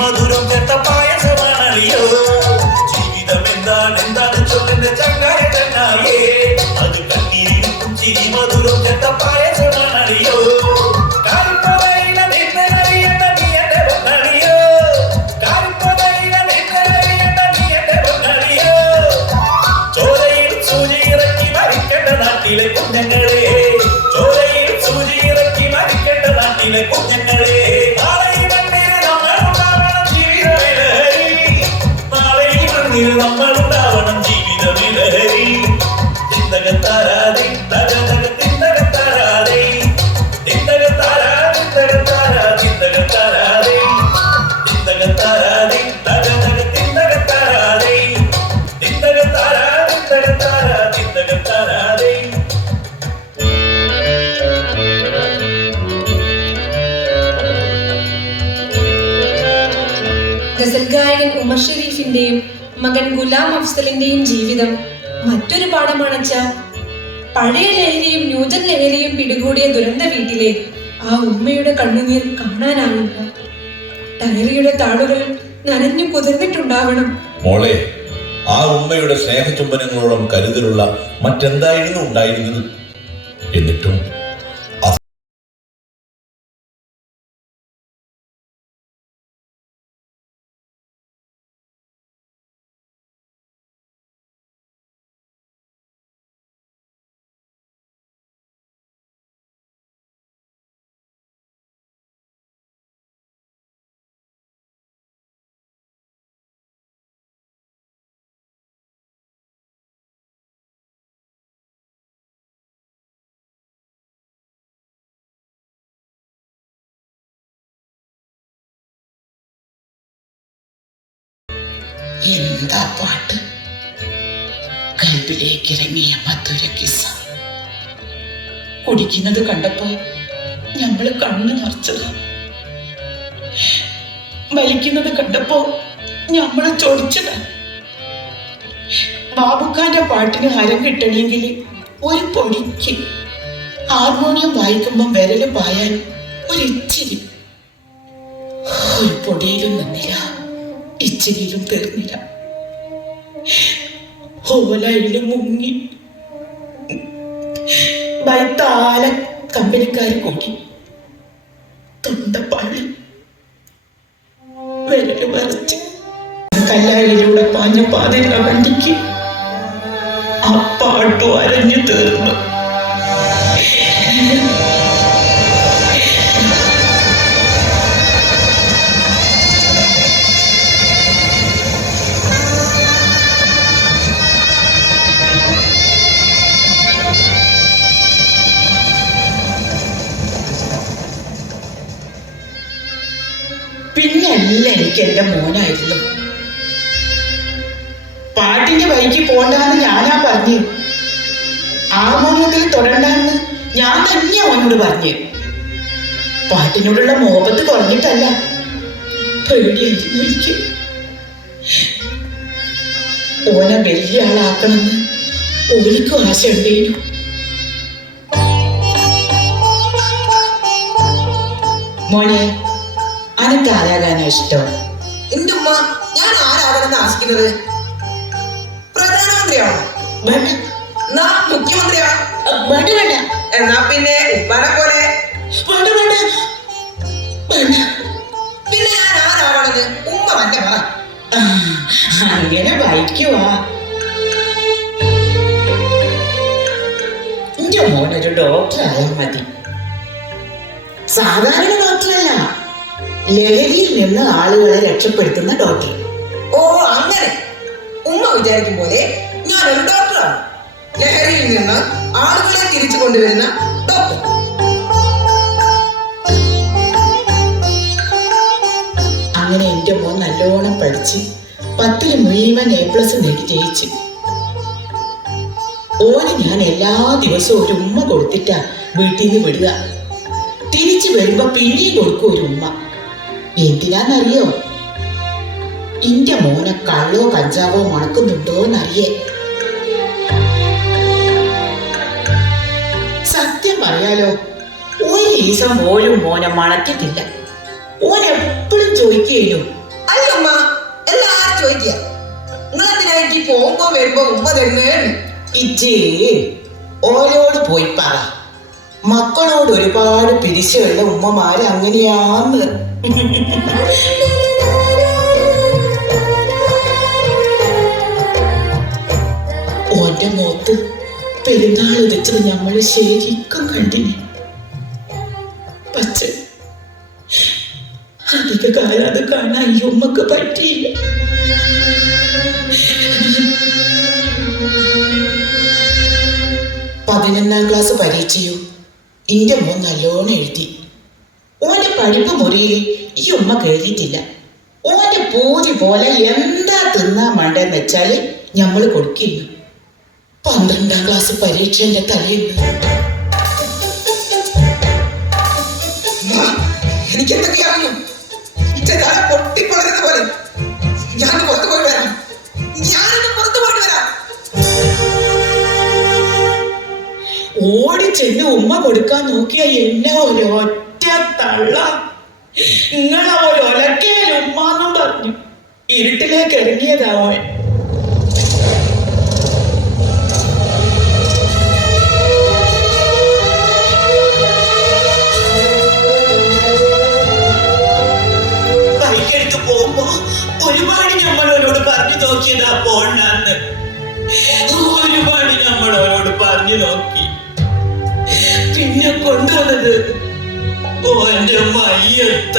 മധുരം ചേർത്ത പായസമാണറിയോ ജീവിതം. എന്താണ് ചൊല്ലുന്ന ചങ്ങായ ചങ്ങായേ, അത് കണ്ണീരും ചിരി മധുരം ചേർത്ത പായസമാണറിയോ. കാൽപ്പതയില നിന്നറിയേണ്ട നീ എന്റെ പൊന്നറിയോ, കാൽപ്പതയില നിന്നറിയേണ്ട നീ എന്റെ പൊന്നറിയോ. ചോരയിൽ സൂചി ഇറക്കി മരിക്കേണ്ട നാട്ടിലെ കുഞ്ഞങ്ങളെ, ചോരയിൽ സൂചി ഇറക്കി മരിക്കേണ്ട നാട്ടിലെ കുഞ്ഞങ്ങളെ. നമ്മളുണ്ടാവണം ജീവിതമിലഹരി. തിന്തകത്താരാതെ തകതക തിന്തകത്താരാതെ, തിന്തകത്താരാ തിന്തകത്താരാ തിന്തകത്താരാതെ, തിന്തകത്താരാതെ തകതക തിന്തകത്താരാതെ, തിന്തകത്താരാ തിന്തകത്താരാ തിന്തകത്താരാതെ. ഗസൽ ഗായകൻ ഉമർ ഷെരീഫിന്റെയും മകൻ ഗുലാം അഫ്സലിന്റെയും ജീവിതം മറ്റൊരു പാഠമാണച്ച. പഴയ ലഹരിയും ന്യൂജൻ ലഹരിയും പിടികൂടിയ ദുരന്ത വീട്ടിലെ ആ ഉമ്മയുടെ കണ്ണുനീർ കാണാനാവില്ല. ഡയറിയുടെ താളുകൾ നനഞ്ഞു കുതിർന്നിട്ടുണ്ടാവണം. മോളെ, ആ ഉമ്മയുടെ സ്നേഹചുംബനങ്ങളോളം കരുതലുള്ള മറ്റെന്തായിരുന്നു ഉണ്ടായിരുന്നത്? എന്നിട്ടും എന്താ പാട്ട്, കൽബിലേക്ക് ഇറങ്ങിയ മധുര കിസ്സ. കുടിക്കുന്നത് കണ്ടപ്പോ ഞമ്മള് കണ്ണു നിറച്ചത്, വലിക്കുന്നത് കണ്ടപ്പോ ഞമ്മള് ചൊടിച്ചത്. ബാബുക്കാന്റെ പാട്ടിന് ഹരം കിട്ടണമെങ്കിൽ ഒരു പൊടിക്ക് ഹാർമോണിയം വായിക്കുമ്പം വിരല് പായാൻ ഒരിച്ചിരി. ഒരു പൊടിയിലും നിന്നില്ല, ഇച്ചിരിയിലും തീർന്നില്ല. ഓലയില് മുങ്ങി വൈത്താല കമ്പനിക്കാർ കൂടി തൊണ്ടപ്പാളി വിരല് വരച്ച് കല്ലായിലൂടെ പാഞ്ഞ പാതിര വണ്ടിക്ക് ആ പാട്ടു അരഞ്ഞു തീർന്നു. പിന്നെ എല്ലാം എനിക്ക് എന്റെ മോനായിരുന്നു. പാട്ടിന്റെ വഴിക്ക് പോണ്ടാന്ന് ഞാനാ പറഞ്ഞു. ഹാർമോണിയത്തിൽ തൊടണ്ടാന്ന് ഞാൻ തന്നെ അവനോട് പറഞ്ഞു. പാട്ടിനോടുള്ള മോഹബത്ത് കുറഞ്ഞിട്ടല്ല, പേടിയായിരുന്നു എനിക്ക്. ഓനെ വലിയ ആളാക്കണമെന്ന് ഓനിക്കും ആശ ഉണ്ടായിരുന്നു. മോനെ, അനക്ക് ആരാകാനാ ഇഷ്ടം? എന്റെ ഉമ്മ, ഞാൻ ആരാകണമെന്ന് ആശിക്കുന്നത്? പ്രധാനമന്ത്രിയാണോ? വേണ്ട. എന്നാ മുഖ്യമന്ത്രിയാണോ? വേണ്ട വേണ്ട. എന്നാ പിന്നെ ഉപ്പാനെ പോലെ? വേണ്ട വേണ്ട വേണ്ട. പിന്നെ ഞാൻ ആരാകണമെന്ന് ഉമ്മ തന്നെ പറ. അങ്ങനെ വായിക്കുവാ. എന്റെ മോനൊരു ഡോക്ടറായാൽ മതി. സാധാരണ ഡോക്ടറല്ല, ലഹരിയിൽ നിന്ന് ആളുകളെ രക്ഷപ്പെടുത്തുന്ന ഡോക്ടർ. ഓ അങ്ങനെ. ഉമ്മ വിചാരിക്കും പോലെ ഞാനൊരു ഡോക്ടറാണ്. ലഹരിയിൽ നിന്ന് ആളുകളെ തിരിച്ചു കൊണ്ടുവരുന്ന ഡോക്ടർ. അങ്ങനെ എന്റെ മോൻ നല്ലോണം പഠിച്ച് 10 മുഴുവൻ A+ നേടി ജയിച്ചു. ഓന് ഞാൻ എല്ലാ ദിവസവും ഒരു ഉമ്മ കൊടുത്തിട്ടാ വീട്ടിൽ നിന്ന് വിടുക. തിരിച്ചു വരുമ്പോ പിന്നെയും കൊടുക്കും ഒരു ഉമ്മ. എന്തിനാന്നറിയോ? ഇന്റെ മോനെ കള്ളോ കഞ്ചാവോ മണക്കുന്നുണ്ടോന്നറിയേ. സത്യം പറയാലോ, ഒരു ദിവസം പോലും മോനെ മണക്കിട്ടില്ല. ഓൻ എപ്പോഴും ചോദിക്കുന്നു, അയ്യമ്മ, എല്ലാരും ചോദിക്കുക നിങ്ങളെന്തിനായിട്ട് പോകുമ്പോ വരുമ്പോ ഉമ്മ തരുന്നേന്ന്. ഇജ്ജേ ഓരോട് പോയി പറ, മക്കളോട് ഒരുപാട് പിരിശുള്ള ഉമ്മമാര് അങ്ങനെയാന്ന്. ഓന്റെ മുഖത്ത് പെരുന്നാൾ വെച്ചത് നമ്മള് ശരിക്കും കണ്ടിന്. പക്ഷെ അധിക കാലം അത് കാണാൻ ഈ ഉമ്മക്ക് പറ്റിയില്ല. പതിനൊന്നാം ക്ലാസ് പരീക്ഷയോ ഇന്റെ മോൻ നല്ലോണം എഴുതി. ഓന്റെ പഠിപ്പ് മുറിയിൽ ഈ ഉമ്മ കയറിയിട്ടില്ല. ഓന്റെ പൂതി പോലെ എന്താ തിന്നാൻ വേണ്ടെന്ന് വെച്ചാല് ഞമ്മള് കൊടുക്കില്ല. 12ാം ക്ലാസ് പരീക്ഷന്റെ തലേന്ന് എനിക്ക് എന്തൊക്കെയാണെന്നും പൊട്ടിപ്പളരുന്ന പോലെ ഞാൻ പുറത്തു പോയി വരാം. ഞാനൊന്ന് പുറത്തു പോയി വരാം. ഓടി ചെന്ന് ഉമ്മ കൊടുക്കാൻ നോക്കിയ എന്നെ ഒരൊറ്റ തള്ള. നിങ്ങളെ ഒരു ഒലക്കയിൽ ഉമ്മാന്നും പറഞ്ഞു ഇരുട്ടിലേക്ക് ഇറങ്ങിയതാവൻ. ബൈക്കെടുത്ത് പോകുമ്പോ ഒരുപാട് നമ്മളോട് പറഞ്ഞു നോക്കിയതാ പോണ്ടെന്ന്. ഒരുപാട് നമ്മളോട് പറഞ്ഞു നോക്കി. പിന്നെ കൊണ്ടുവന്നത് ഓന്റെ മയ്യത്ത.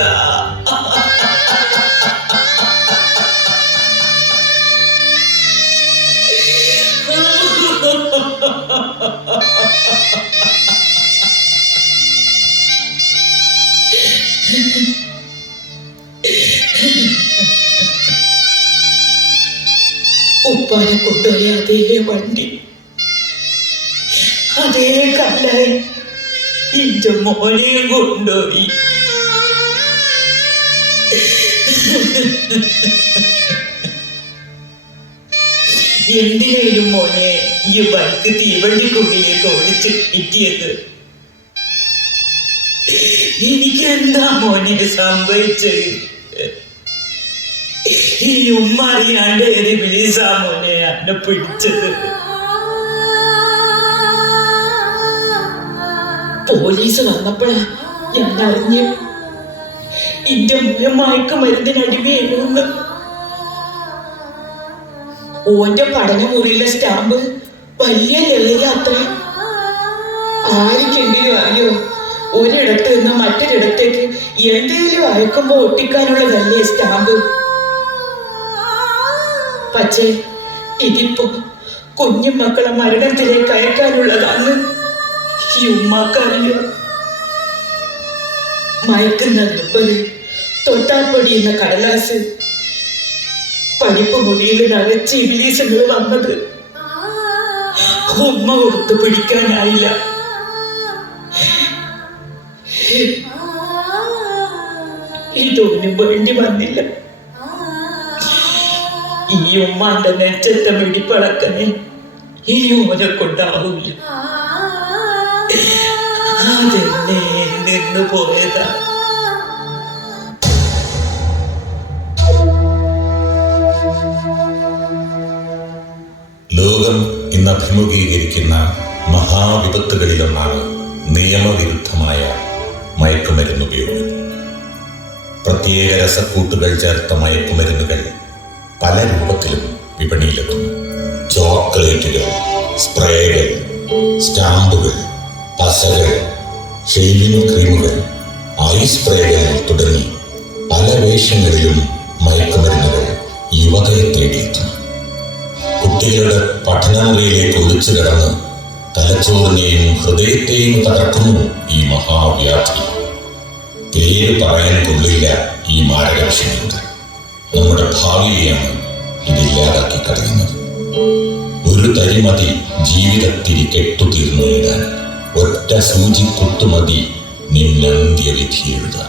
ഉപ്പാനെ കൊണ്ടുപോയ അതേ വണ്ടി, അതേ കല്ലായി ഇന്റെ മോനെയും കൊണ്ടുപോയി. എന്തിനേലും മോനെ ഈ ബൈക്ക് തീവണ്ടിക്കുള്ളിലേക്ക് ഓടിച്ച് കിട്ടിയത്? എനിക്കെന്താ മോനെ സംഭവിച്ചത്? ഈ ഉമ്മ അറിയാണ്ട് ഏത് വിളിസാ മോനെ എന്നെ പിടിച്ചത്? പോലീസ് വന്നപ്പോഴാ ഞാൻ അറിഞ്ഞു ഇന്റെ മയക്ക് മരുന്നിനടിമയെന്ന്. ഓന്റെ പഠനമുറിയിലെ സ്റ്റാമ്പ് വലിയ ലഹരിയാത്ര. ആർക്കെങ്കിലും അറിയോ ഒരിടത്ത് നിന്ന് മറ്റൊരിടത്തേക്ക് എന്തെങ്കിലും അയക്കുമ്പോ ഒട്ടിക്കാനുള്ളതല്ലേ സ്റ്റാമ്പ്? പക്ഷേ ഇതിപ്പോ കുഞ്ഞുമക്കളെ മരണത്തിലേക്ക് അയക്കാനുള്ളതാണ്. ഈ ഉമ്മാക്കറിയോ? മയക്കുന്ന റബ്ബറ്, തൊട്ടാപ്പൊടിയുന്ന കടലാസ്, പഠിപ്പ് മുറിയിൽ നിറച്ച് ഇംഗ്ലീഷുകൾ വന്നത് ഉമ്മ കൊടുത്ത് പിടിക്കാനായില്ല. ഇതൊന്നും വേണ്ടി വന്നില്ല. ഈ ഉമ്മാന്റെ നെച്ചത്തെ വെടിപ്പളക്കനെ ഇനി ഓനെ കൊണ്ടാവില്ല. അതെന്നെ നിന്നു പോയതാ. ലോകം ഇന്ന് അഭിമുഖീകരിക്കുന്ന മഹാവിപത്തുകളിലൊന്നാണ് നിയമവിരുദ്ധമായ മയക്കുമരുന്ന് ഉപയോഗം. പ്രത്യേക രസക്കൂട്ടുകൾ ചേർത്ത മയക്കുമരുന്നുകൾ പല രൂപത്തിലും വിപണിയിലെത്തുന്നു. ചോക്ലേറ്റുകൾ, സ്പ്രേകൾ, സ്റ്റാമ്പുകൾ, പശകൾ, ഷേവിംഗ് ക്രീമുകൾ, ഐസ് സ്പ്രേകൾ തുടങ്ങി പല വേഷങ്ങളിലും മയക്കുമരുന്നുകൾ യുവതയെ തേടിയെത്തുന്നു. കുട്ടികളുടെ പഠനമുറിയിലേക്ക് ഒളിച്ചു കിടന്ന് തലച്ചോറിനെയും ഹൃദയത്തെയും തകർക്കുന്നു ഈ മഹാവ്യാധി. പേര് പറയാൻ കൊള്ളില്ല ഈ മാരകവിഷയങ്ങൾ. നമ്മുടെ ഭാവിയെയാണ് ഇതില്ലാതാക്കി കളയുന്നത്. ഒരു തരിമതി ജീവിതത്തിൽ കെട്ടുതീർന്നിടാൻ, ഒറ്റ സൂചി കുത്തുമതി നിന്നന്ത്യവിധി എഴുതാൻ.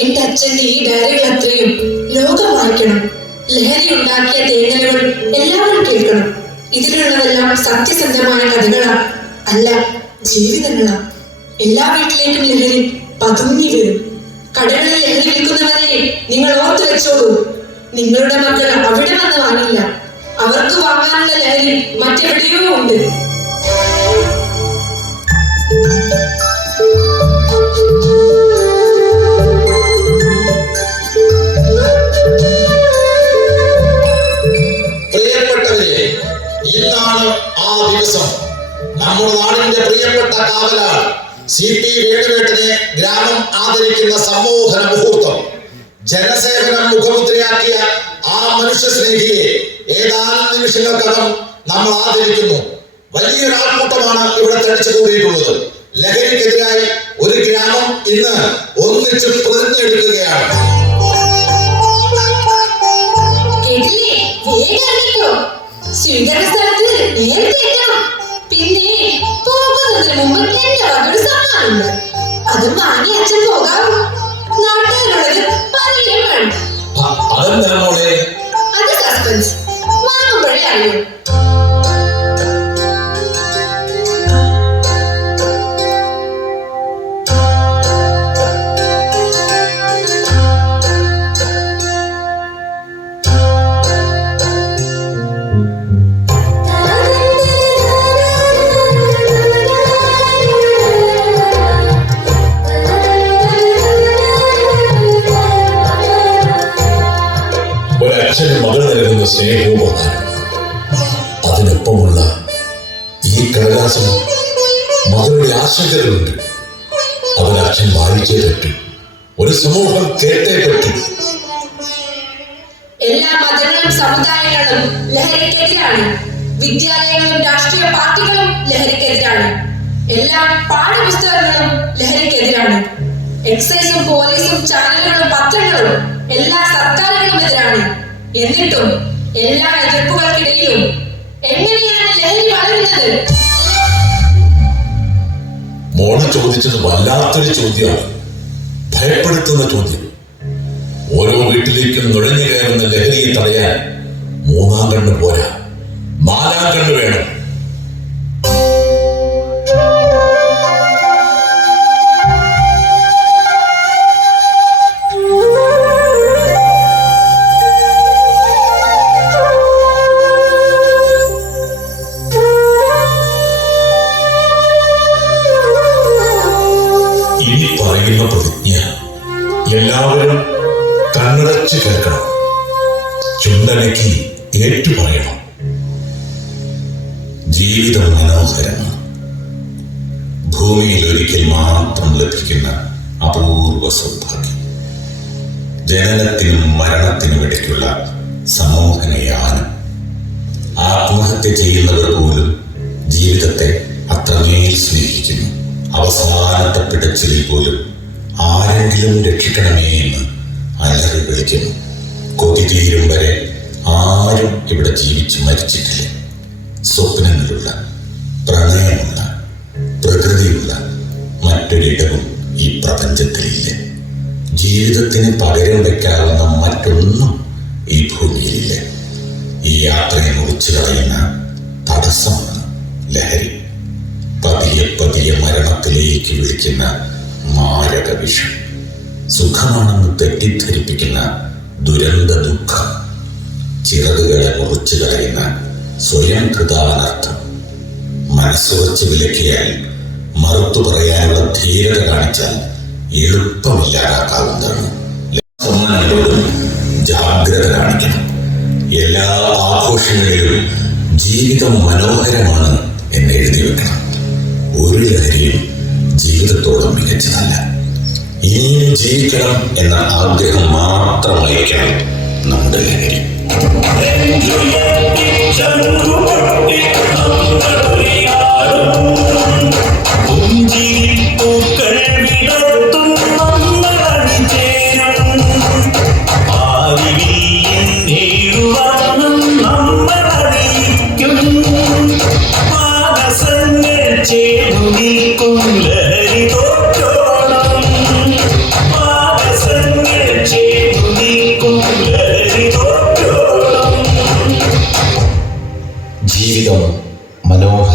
എന്റെ അച്ഛന്റെ ഈ ഡയറികൾ അത്രയും ലോകം വായിക്കണം. ലഹരി ഉണ്ടാക്കിയ തേങ്ങലുകൾ എല്ലാവരും കേൾക്കണം. ഇതിലുള്ളതെല്ലാം സത്യസന്ധമായ കഥകളാ, അല്ല ജീവിതങ്ങളാ. എല്ലാ വീട്ടിലേക്കും ലഹരി പതുങ്ങി വരും. കടകളിൽ ലഹരി വിൽക്കുന്നവരെ നിങ്ങൾ ഓർത്തു വെച്ചോളൂ. നിങ്ങളുടെ മക്കൾ അവിടെ വന്ന് വാങ്ങില്ല. അവർക്ക് വാങ്ങാനുള്ള ലഹരി മറ്റെവിടെയോ ഉണ്ട്. പ്രിയപ്പെട്ടവരെ, ഇന്നാണ് ആ ദിവസം. നമ്മുടെ നാടിന്റെ പ്രിയപ്പെട്ട കാവലാൾ CP വേണുവേട്ടനെ ഗ്രാമം ആദരിക്കുന്ന സമ്മോഹന മുഹൂർത്തം. ജനസേവനം മുഖമുദ്രയാക്കിയ ആ മനുഷ്യ സ്നേഹിയെ ഏതാനും നിമിഷങ്ങൾക്കകം നമ്മൾ ആദരിക്കുന്നു. വലിയൊരു ആൾക്കൂട്ടമാണ് ഇവിടെ തടിച്ചു കൂടിയിട്ടുള്ളത്. ലഹരിക്കെതിരായി ഒരു ഗ്രാമം ഇന്ന് ഒന്നിച്ച് പ്രതിജ്ഞയെടുക്കുകയാണ്. സ്വീകരണ സ്ഥലത്ത് നേരത്തെ എത്തണം. പിന്നെ പോകുന്നതിന് മുമ്പ് എന്റെ വകയൊരു സമ്മാനമുണ്ട്. അത് വാങ്ങി അച്ഛൻ പോകാവൂ. നാട്ടുകാരുള്ളത് പറയും വേണ്ട. അത് സസ്പെൻസ്. വാങ്ങുമ്പോഴേ അറിയൂ. ഒരച്ഛന് മകൾ നൽകുന്ന സ്നേഹവും അതിനൊപ്പമുള്ള ഈ കടലാസിൽ മകളുടെ ആശങ്കകളുണ്ട്. അവർ അച്ഛൻ വായിച്ചേ പറ്റൂ. ഒരു സമൂഹം കേട്ടേ പറ്റൂ. എല്ലാ മതങ്ങളും സമുദായങ്ങളും ലഹരിക്കെതിരാണ്. വിദ്യാലയങ്ങളും രാഷ്ട്രീയ പാർട്ടികളും ലഹരിക്കെതിരാണ്. എല്ലാ പാഠപുസ്തകങ്ങളും ലഹരിക്കെതിരാണ്. എക്സൈസും പോലീസും ചാനലുകളും പത്രങ്ങളും എല്ലാ സർക്കാരുകളും എതിരാണ്. എന്നിട്ടും എല്ലാ എതിർപ്പുകൾക്കിടയിലും എങ്ങനെയാണ് ലഹരി വളരുന്നത്? മോള് ചോദിച്ചത് വല്ലാത്തൊരു ചോദ്യമാണ്. ഭയപ്പെടുത്തുന്ന ചോദ്യം. ഓരോ വീട്ടിലേക്കും നുഴഞ്ഞു കയറുന്ന ലഹരിയെ തടയാൻ 3-ാം കണ്ണ് പോരാ, 4-ാം കണ്ണ് വേണം. ഇനി പറയുന്ന പ്രതിജ്ഞ എല്ലാവരും കണ്ണടച്ച് കേൾക്കണം. ചുണ്ടനക്കി ഏറ്റു പറയണം. ജീവിതം മനോഹരമാണ്. ഭൂമിയിൽ ഒരിക്കൽ മാത്രം ലഭിക്കുന്ന അപൂർവ സൗഭാഗ്യം. ജനനത്തിനും മരണത്തിനും ഇടയ്ക്കുള്ള സമൂഹനയാനം. ആത്മഹത്യ ചെയ്യുന്നവർ പോലും ജീവിതത്തെ അത്രമേൽ സ്നേഹിക്കുന്നു. അവസാനത്തെ പിടച്ചിലിൽ പോലും ആരെങ്കിലും രക്ഷിക്കണമേ എന്ന് അലറി വിളിക്കുന്നു. കൊതി തീരും വരെ ആരും ഇവിടെ ജീവിച്ച് മരിച്ചിട്ടില്ല. സ്വപ്നങ്ങളുള്ള, പ്രണയമുള്ള, പ്രകൃതിയുള്ള മറ്റൊരിടവും ഈ പ്രപഞ്ചത്തിലില്ല. ജീവിതത്തിന് പകരം വയ്ക്കാവുന്ന മറ്റൊന്നും ഈ ഭൂമിയിലില്ല. ഈ യാത്രയെ മുറിച്ചു കളയുന്ന തടസ്സമാണ് ലഹരി. പതിയെ പതിയെ മരണത്തിലേക്ക് വിളിക്കുന്ന മാരക വിഷം. സുഖമാണെന്ന് തെറ്റിദ്ധരിപ്പിക്കുന്ന ദുരന്ത ദുഃഖം. ചിറകുകളെ മുറിച്ചു കളയുന്ന സ്വയം കൃതാനർത്ഥം. മനസ്സുറച്ച് വിലക്കിയാൽ, മറുത്തു പറയാനുള്ള ധീരത കാണിച്ചാൽ എളുപ്പമില്ലാതാക്കാവുന്നതാണ്. സമ്മാനങ്ങളോടും ജാഗ്രത കാണിക്കണം. എല്ലാ ആഘോഷങ്ങളിലും ജീവിതം മനോഹരമാണ് എന്ന് എഴുതി വെക്കണം. ഒരു ലഹരിയും ജീവിതത്തോളം മികച്ചതല്ല. ഇനിയും ജീവിക്കണം എന്ന ആഗ്രഹം മാത്രമായിരിക്കണം നമ്മുടെ ലഹരി. ജീവിതം മനോഹര